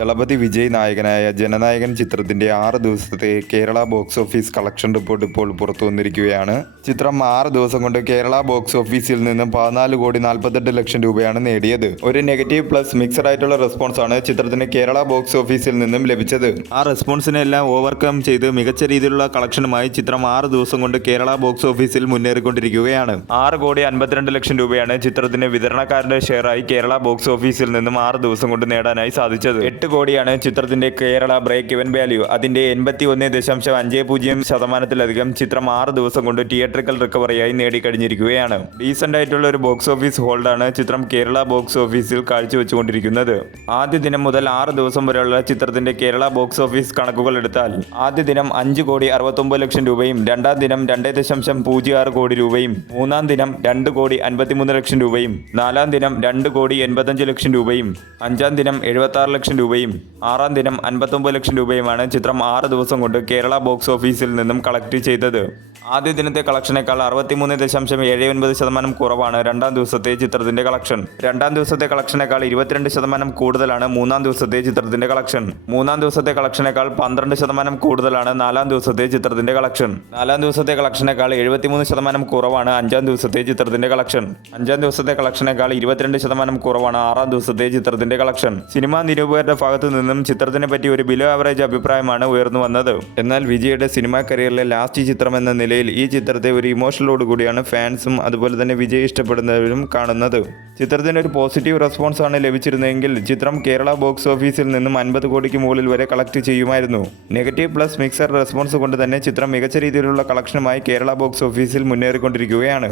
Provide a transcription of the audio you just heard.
ദളപതി വിജയ് നായകനായ ജനനായകൻ ചിത്രത്തിന്റെ 6 ദിവസത്തെ Kerala box office collection report ഇപ്പോൾ പുറത്തു വന്നിരിക്കുകയാണ്. ചിത്രം 6 ദിവസം കൊണ്ട് കേരള ബോക്സ് ഓഫീസിൽ നിന്നും 14,48,00,000 രൂപയാണ് നേടിയത്. ഒരു നെഗറ്റീവ് പ്ലസ് മിക്സഡ് ആയിട്ടുള്ള റെസ്പോൺസ് ആണ് ചിത്രത്തിന് കേരള ബോക്സ് ഓഫീസിൽ നിന്നും ലഭിച്ചത്. ആ റെസ്പോൺസിനെ എല്ലാം ഓവർകം ചെയ്ത് മികച്ച രീതിയിലുള്ള കളക്ഷനുമായി ചിത്രം 6 ദിവസം കൊണ്ട് കേരള ബോക്സ് ഓഫീസിൽ മുന്നേറിക്കൊണ്ടിരിക്കുകയാണ്. 6,52,00,000 രൂപയാണ് ചിത്രത്തിന് വിതരണക്കാരുടെ ഷെയറായി കേരള ബോക്സ് ഓഫീസിൽ നിന്നും 6 ദിവസം കൊണ്ട് നേടാനായി സാധിച്ചത്. 8 കോടിയാണ് ചിത്രത്തിന്റെ കേരള ബ്രേക്ക് ഇവൻ വാല്യൂ. അതിന്റെ 81.50% ചിത്രം 6 ദിവസം കൊണ്ട് തിയേറ്ററിക്കൽ റിക്കവറിയായി നേടിക്കഴിഞ്ഞിരിക്കുകയാണ്. ഡീസന്റ് ആയിട്ടുള്ള ഒരു ബോക്സ് ഓഫീസ് ഹോൾഡാണ് ചിത്രം കേരള ബോക്സ് ഓഫീസിൽ കാഴ്ചവെച്ചുകൊണ്ടിരിക്കുന്നത്. ആദ്യ ദിനം മുതൽ 6 ദിവസം വരെയുള്ള ചിത്രത്തിന്റെ കേരള ബോക്സ് ഓഫീസ് കണക്കുകൾ എടുത്താൽ ആദ്യ ദിനം 5,69,00,000 രൂപയും, രണ്ടാം ദിനം 2.06 കോടി രൂപയും, മൂന്നാം ദിനം 2,53,00,000 രൂപയും, നാലാം ദിനം 2,85,00,000 രൂപയും, അഞ്ചാം ദിനം 76,00,000 രൂപയും, ആറാം ദിനം 59,00,000 രൂപയുമാണ് ചിത്രം 6 ദിവസം കൊണ്ട് കേരള ബോക്സ് ഓഫീസിൽ നിന്നും കളക്ട് ചെയ്തത്. ആദ്യ ദിനത്തെ കളക്ഷനേക്കാൾ 63.79% കുറവാണ് രണ്ടാം ദിവസത്തെ ചിത്രത്തിന്റെ കളക്ഷൻ. രണ്ടാം ദിവസത്തെ കളക്ഷനേക്കാൾ 22% കൂടുതലാണ് മൂന്നാം ദിവസത്തെ ചിത്രത്തിന്റെ കളക്ഷൻ. മൂന്നാം ദിവസത്തെ കളക്ഷനേക്കാൾ 12% കൂടുതലാണ് നാലാം ദിവസത്തെ ചിത്രത്തിന്റെ കളക്ഷൻ. നാലാം ദിവസത്തെ കളക്ഷനേക്കാൾ 73% കുറവാണ് അഞ്ചാം ദിവസത്തെ ചിത്രത്തിന്റെ കളക്ഷൻ. അഞ്ചാം ദിവസത്തെ കളക്ഷനേക്കാൾ 22% കുറവാണ് ആറാം ദിവസത്തെ ചിത്രത്തിന്റെ കളക്ഷൻ. സിനിമാ നിരൂപകരുടെ ഭാഗത്തു നിന്നും ചിത്രത്തിനെ പറ്റി ഒരു ബിലോ ആവറേജ് അഭിപ്രായമാണ് ഉയർന്നു വന്നത്. എന്നാൽ വിജയുടെ സിനിമാ കരിയറിലെ ലാസ്റ്റ് ചിത്രം എന്ന നിലയിൽ ഈ ചിത്രത്തെ ഒരു ഇമോഷണലോട് കൂടിയാണ് ഫാൻസും അതുപോലെ തന്നെ വിജയ് ഇഷ്ടപ്പെടുന്നവരും കാണുന്നത്. ചിത്രത്തിന് ഒരു പോസിറ്റീവ് റെസ്പോൺസ് ആണ് ലഭിച്ചിരുന്നതെങ്കിൽ ചിത്രം കേരള ബോക്സ് ഓഫീസിൽ നിന്നും 50 കോടിക്ക് മുകളിൽ വരെ കളക്ട് ചെയ്യുമായിരുന്നു. നെഗറ്റീവ് പ്ലസ് മിക്സഡ് റെസ്പോൺസ് കൊണ്ട് തന്നെ ചിത്രം മികച്ച രീതിയിലുള്ള കളക്ഷനുമായി കേരള ബോക്സ് ഓഫീസിൽ മുന്നേറിക്കൊണ്ടിരിക്കുകയാണ്.